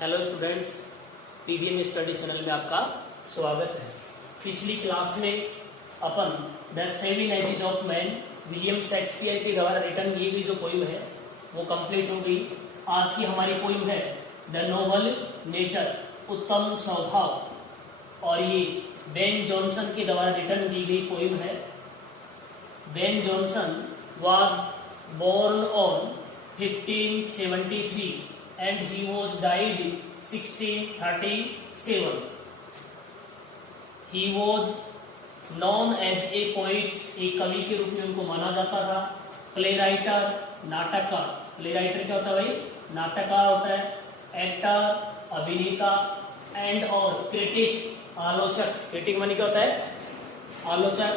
Hello students, PBM study channel में आपका स्वागत है। पिछली क्लास में अपन the seven ages of man William Shakespeare के द्वारा रिटर्न की गई जो पोइम है वो कंप्लीट हो गई। आज की हमारी पोइम है द नोबल नेचर, उत्तम स्वभाव, और ये बेन जॉनसन के द्वारा रिटर्न की गई पोइम है। Ben Jonson was born on 1573 and he was died 1637. He was known as a poet, एक कवि के रूप में उनको माना जाता था। प्ले राइटर, नाटककार। प्ले राइटर क्या होता है भाई? नाटककार होता है। एक्टर, अभिनेता, एंड और क्रिटिक, आलोचक। क्रिटिक मानी क्या होता है? आलोचक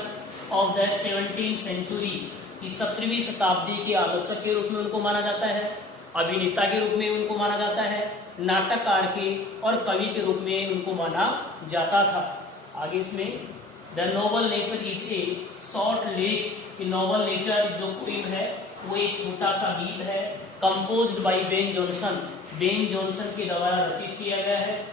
ऑफ द 17th सेंचुरी, कि 17वीं शताब्दी के आलोचक के रूप में उनको माना जाता है। अभिनेता के रूप में उनको माना जाता है। नाटककार के और कवि के रूप में उनको माना जाता था। आगे इसमें the Nobel nature is a short लेख, नोबल नेचर जो पोइम है वो एक छोटा सा गीत है। Composed by Ben Jonson, Ben Jonson के द्वारा रचित किया गया है।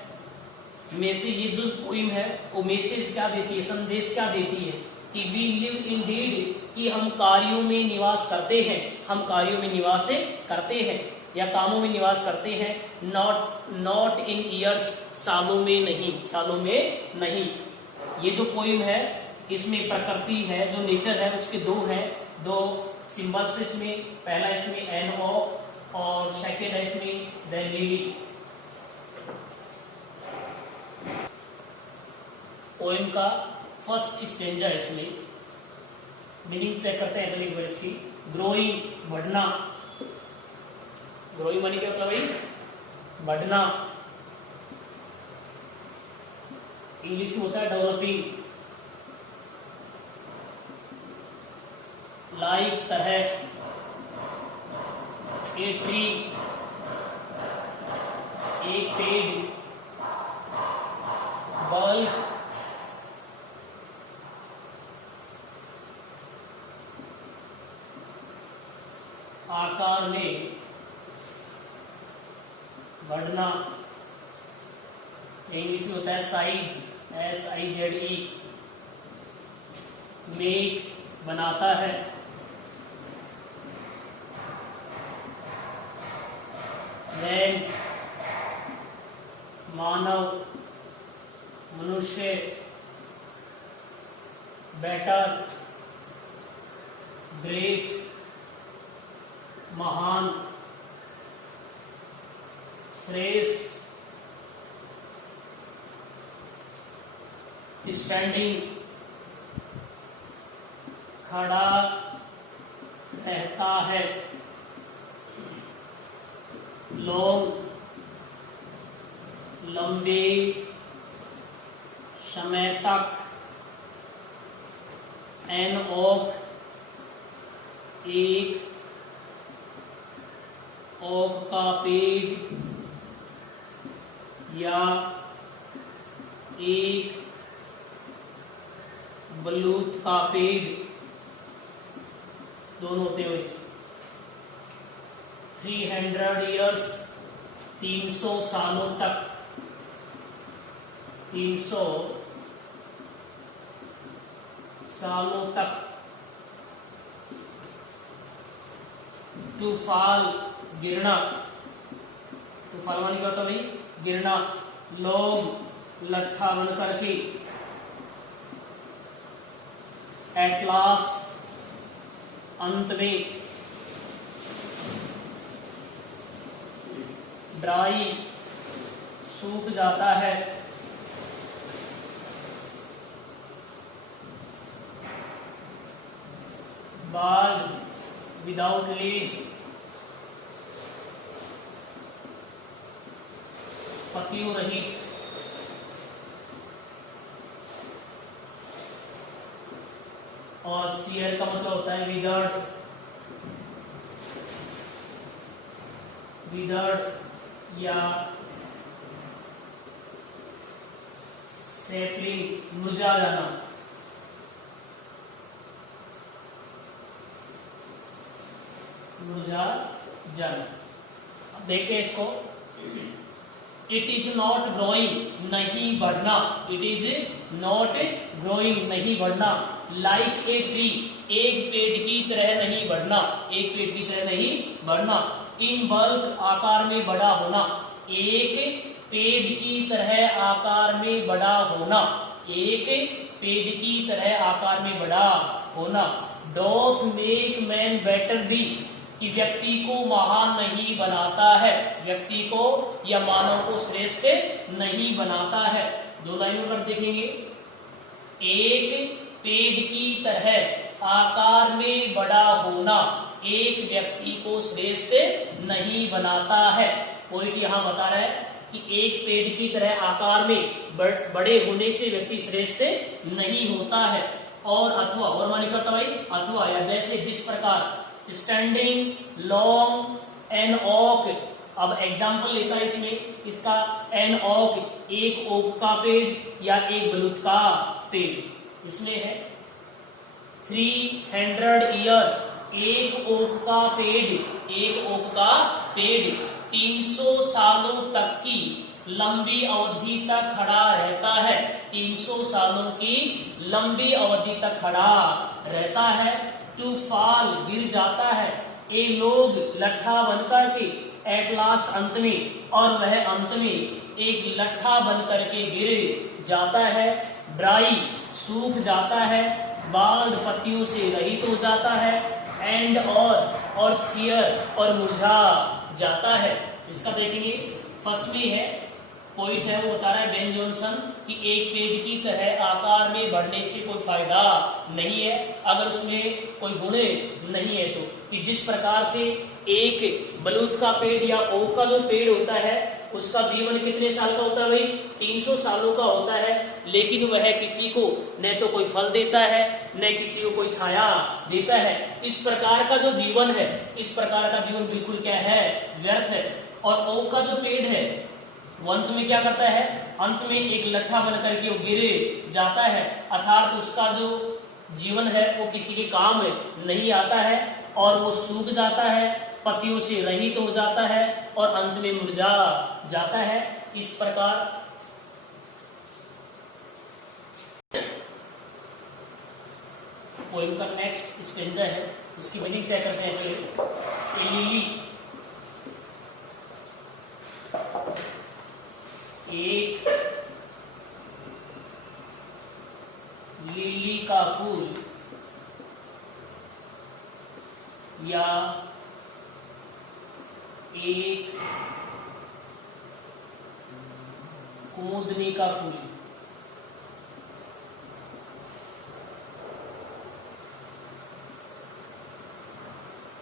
मैसेज, ये जो पोइम है वो मैसेज क्या देती है, संदेश क्या देती है कि वी लिव इन डीड, कि हम कार्यों में निवास करते हैं, हम कार्यों में निवास करते हैं या कामों में निवास करते हैं। नॉट इन ईयर्स, सालों में नहीं, सालों में नहीं। ये जो पोइम है इसमें प्रकृति है, जो नेचर है उसके दो सिंबल्स इसमें। पहला इसमें एन ओ और सेकेंड है इसमें द लिली। पोइम का फर्स्ट स्टेंजा है इसमें। मीनिंग चेक करते हैं पहले वर्ड्स की। ग्रोइंग, बढ़ना। ग्रोइंग मानी क्या होता है भाई? बढ़ना। इंग्लिश में होता है डेवलपिंग। लाइक, तरह। ए ट्री, एक पेड़। बल्क, आकार में। बढ़ना इंग्लिश में होता है साइज, SIZE। मेक, बनाता है। मैन, मानव, मनुष्य। बेटर, ग्रेट, महान। श्रेष्ठ, स्टैंडिंग, खड़ा रहता है। लॉन्ग, लंबे समय तक। एन ओक, एक ओक का पेड़ या एक बलूत का पेड़, दोनों होते हुए। 300 ईयर्स, 300 सालों तक। 300 सालों तक। टू फॉल, गिरना। टू फॉल मानी क्या होता है भाई? गिरना। लोग, लट्ठा बन करके। एट लास्ट, अंत में। ड्राई, सूख जाता है। बाल, विदाउट लीव्स, पत्तियों रहित। और सियर का मतलब होता है विदर्ड, विदर्ड या सैपलिंग, मुरझा जाना। मुरझा जाना। अब देखते हैं इसको। इट इज नॉट ग्रोइंग, नहीं बढ़ना, इट इज नॉट ग्रोइंग, नहीं बढ़ना, लाइक ए ट्री, एक पेड़ की तरह नहीं बढ़ना, एक पेड़ की तरह नहीं बढ़ना, इन बल्क, आकार में बड़ा होना, एक पेड़ की तरह आकार में बड़ा होना, एक पेड़ की तरह आकार में बड़ा होना, डोथ मेक मैन बेटर बी, कि व्यक्ति को महान नहीं बनाता है, व्यक्ति को या मानव को श्रेष्ठ नहीं बनाता है। दो लाइनों पर देखेंगे, एक पेड़ की तरह आकार में बड़ा होना एक व्यक्ति को श्रेष्ठ नहीं बनाता है। पॉइंट यहां बता रहा है कि एक पेड़ की तरह आकार में बड़े होने से व्यक्ति श्रेष्ठ नहीं होता है। और अथवा, और माने क्या होता भाई, अथवा या जैसे, जिस प्रकार, स्टैंडिंग लॉन्ग एन ओक, अब एग्जाम्पल लेता है इसमें इसका, एन ओक, एक ओक का पेड़ या एक बलूत का पेड़, इसमें है 300 ईयर, एक ओक का पेड़, एक ओक का पेड़ 300 सालों तक की लंबी अवधि तक खड़ा रहता है, 300 सालों की लंबी अवधि तक खड़ा रहता है। टू फॉल, गिर जाता है, ए लोग, लट्ठा बनकर के, एट लास्ट, अंत में, और वह अंत में एक लट्ठा बनकर के गिर जाता है। ड्राई, सूख जाता है, बाल्ड, पत्तियों से रहित हो जाता है, एंड, और सियर, और मुरझा जाता है। इसका देखेंगे, फर्स्ट में है पॉइंट है, वो बता रहा है बेन जॉनसन कि एक पेड़ की तरह आकार में बढ़ने से कोई फायदा नहीं है अगर उसमें कोई गुण नहीं है तो, कि जिस प्रकार से एक बलूत का पेड़ या ओक का जो पेड़ होता है उसका जीवन कितने साल का होता है भाई, 300 सालों का होता है, लेकिन वह किसी को न तो कोई फल देता है न किसी को कोई छाया देता है। इस प्रकार का जो जीवन है, इस प्रकार का जीवन बिल्कुल क्या है, व्यर्थ है। और ओक का जो पेड़ है वो अंत में क्या करता है, अंत में एक लट्ठा बनकर के वो गिर जाता है, अर्थात उसका जो जीवन है वो किसी के काम नहीं आता है और वो सूख जाता है, पत्तियों से रहित हो जाता है और अंत में मुरझा जाता है। इस प्रकार पोएम का नेक्स्ट स्टेंजा है, इसकी मीनिंग चेक करते हैं पहले। ए लिली, एक लिली का फूल या एक कुमुदनी का फूल,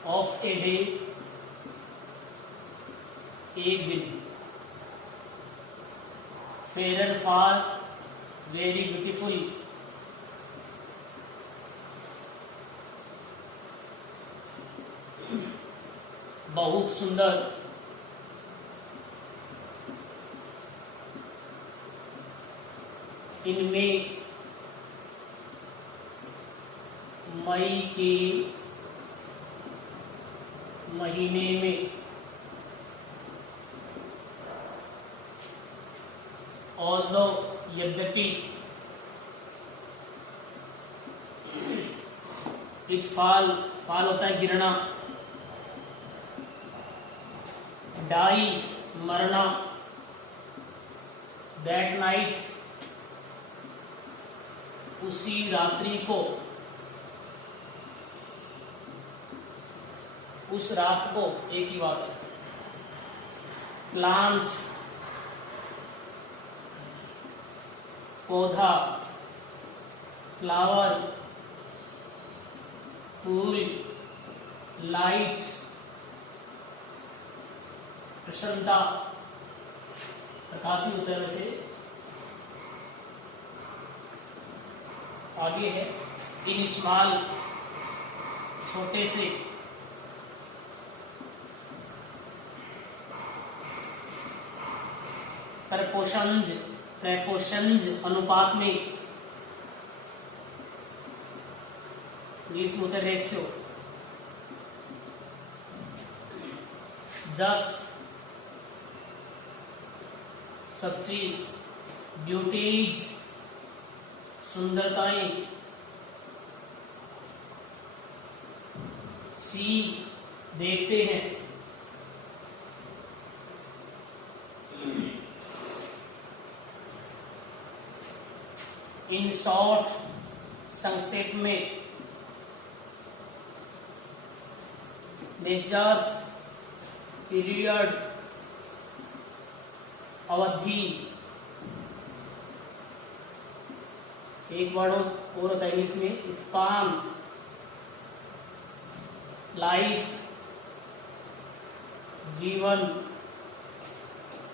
ऑफ ए डे, एक दिन, फेयर फार, वेरी ब्यूटीफुल, बहुत सुंदर, इनमें मई के महीने में, ऑल्दो, यद्यपि, इट फॉल, फॉल होता है गिरना, डाई, मरना, दैट नाइट, उसी रात्रि को, उस रात को, एक ही बात है, प्लांट, पौधा, फ्लावर, फूल, लाइट, प्रसन्नता, प्रकाश होता है वैसे। आगे है इन स्मॉल, छोटे से, प्रपोशंस, प्रपोशंस अनुपात में, इंग्लिश में होता है रेशियो, जस्ट, सच्ची, ब्यूटीज सुंदरताएं, सी देखते हैं, इन शॉर्ट संक्षेप में, मेजर्स पीरियड अवधि, एक वर्ड और होता है इंग्लिश में स्पान, लाइफ जीवन,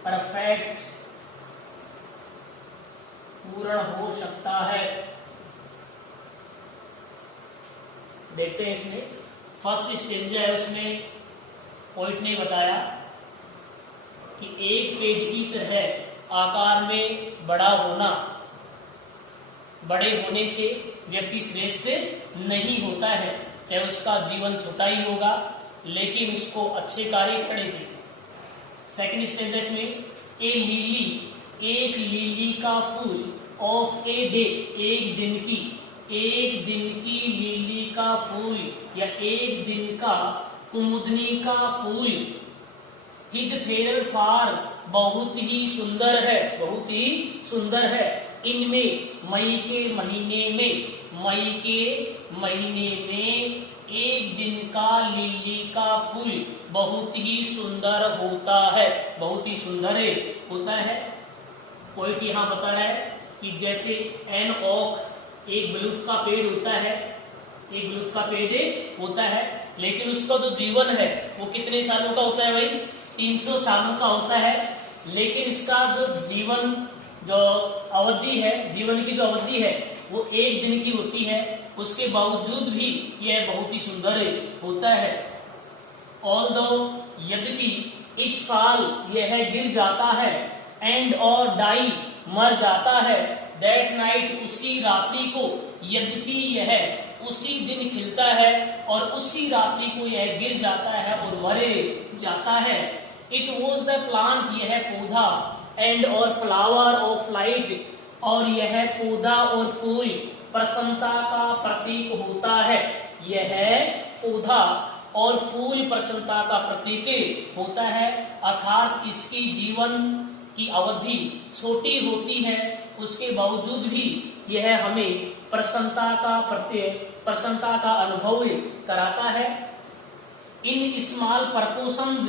परफेक्ट पूर्ण हो सकता है। देखते हैं इसमें फर्स्ट स्टेज है, उसमें पॉइंट ने बताया कि एक पेड़ की तरह आकार में बड़ा होना, बड़े होने से व्यक्ति श्रेष्ठ नहीं होता है, चाहे उसका जीवन छोटा ही होगा लेकिन उसको अच्छे कार्य करने से। सेकंड स्टेज में ए लिली, एक लिली का फूल, ऑफ ए डे, एक दिन की लिली का फूल या एक दिन का कुमुदनी का फूल, हिज फेयर फार, बहुत ही सुंदर है, बहुत ही सुंदर है, इनमें मई के महीने में एक दिन का लिली का फूल बहुत ही सुंदर होता है, बहुत ही सुंदर होता है। पॉइंट यहाँ बता रहा है कि जैसे एन ओक, एक बलूत का पेड़ होता है, एक बलूत का पेड़ होता है, लेकिन उसका जो जीवन है वो कितने सालों का होता है भाई? 300 सालों का होता है, लेकिन इसका जो जीवन, जो अवधि है, जीवन की जो अवधि है वो एक दिन की होती है, उसके बावजूद भी यह बहुत ही सुंदर होता है। ऑल्दो, यद्यपि, इट फॉल, यह गिर जाता है, एंड और डाई, मर जाता है, दैट नाइट, उसी रात्रि को, यद्यपि यह उसी दिन खिलता है और उसी रात्रि को यह गिर जाता है और मरे जाता है। इट वॉज द प्लांट, यह पौधा, एंड और फ्लावर ऑफ लाइट, और यह पौधा और फूल प्रसन्नता का प्रतीक होता है। यह पौधा और फूल प्रसन्नता का प्रतीक होता है, अर्थात इसकी जीवन की अवधि छोटी होती है, उसके बावजूद भी यह हमें प्रसन्नता का अनुभव कराता है। इन स्मॉल प्रपोर्शंस,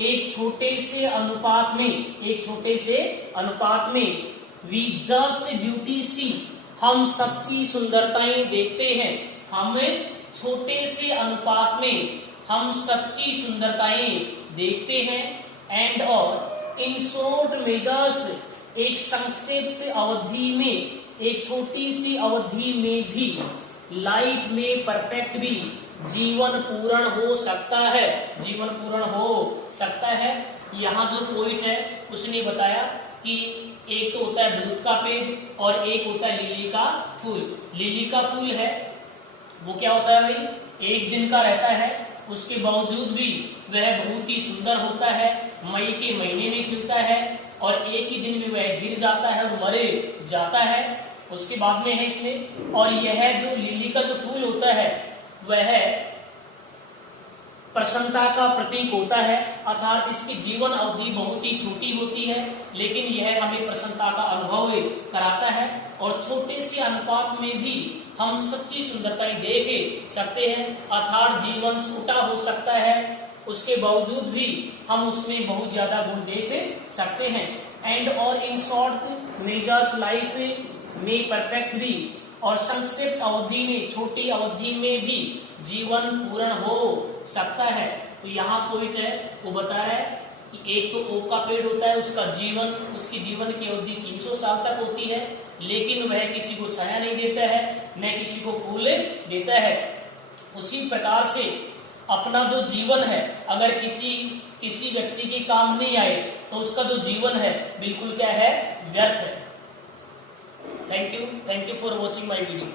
एक छोटे से अनुपात में, वी जस्ट ब्यूटी सी, हम सच्ची सुंदरताएं देखते हैं, हमें छोटे से अनुपात में हम सच्ची सुंदरताएं देखते हैं। एंड और इन शॉर्ट मेजर्स, एक संक्षिप्त अवधि में, एक छोटी सी अवधि में भी, लाइफ में परफेक्ट भी, जीवन पूर्ण हो सकता है, जीवन पूर्ण हो सकता है। यहाँ जो पॉइंट है उसने बताया कि एक तो होता है बलूत का पेड़ और एक होता है लिली का फूल। लिली का फूल है वो क्या होता है भाई? एक दिन का रहता है, उसके बावजूद भी वह बहुत ही सुंदर होता है, मई के महीने में खिलता है और एक ही दिन में वह गिर जाता है और मरे जाता है। उसके बाद में है इसमें, और यह जो लिली का जो फूल होता है वह प्रसन्नता का प्रतीक होता है, अर्थात इसकी जीवन अवधि बहुत ही छोटी होती है, लेकिन यह हमें प्रसन्नता का अनुभव कराता है और छोटे से अनुपात में भी हम सच्ची सुंदरताएं देख सकते हैं, अर्थात जीवन छोटा हो सकता है, उसके बावजूद भी हम उसमें बहुत ज्यादा गुण देख सकते हैं। एंड और इन शॉर्ट मेजर्स लाइफ में परफेक्ट भी, और संक्षिप्त अवधि में, छोटी अवधि में भी जीवन पूर्ण हो सकता है। तो यहाँ पॉइंट है वो बता रहा है कि एक तो ओक का पेड़ होता है, उसका जीवन, उसकी जीवन की अवधि 300 साल तक होती है, लेकिन वह किसी को छाया नहीं देता है, न किसी को फूल देता है। उसी प्रकार से अपना जो जीवन है अगर किसी व्यक्ति के काम नहीं आए तो उसका जो जीवन है बिल्कुल क्या है? व्यर्थ है। Thank you for watching my video.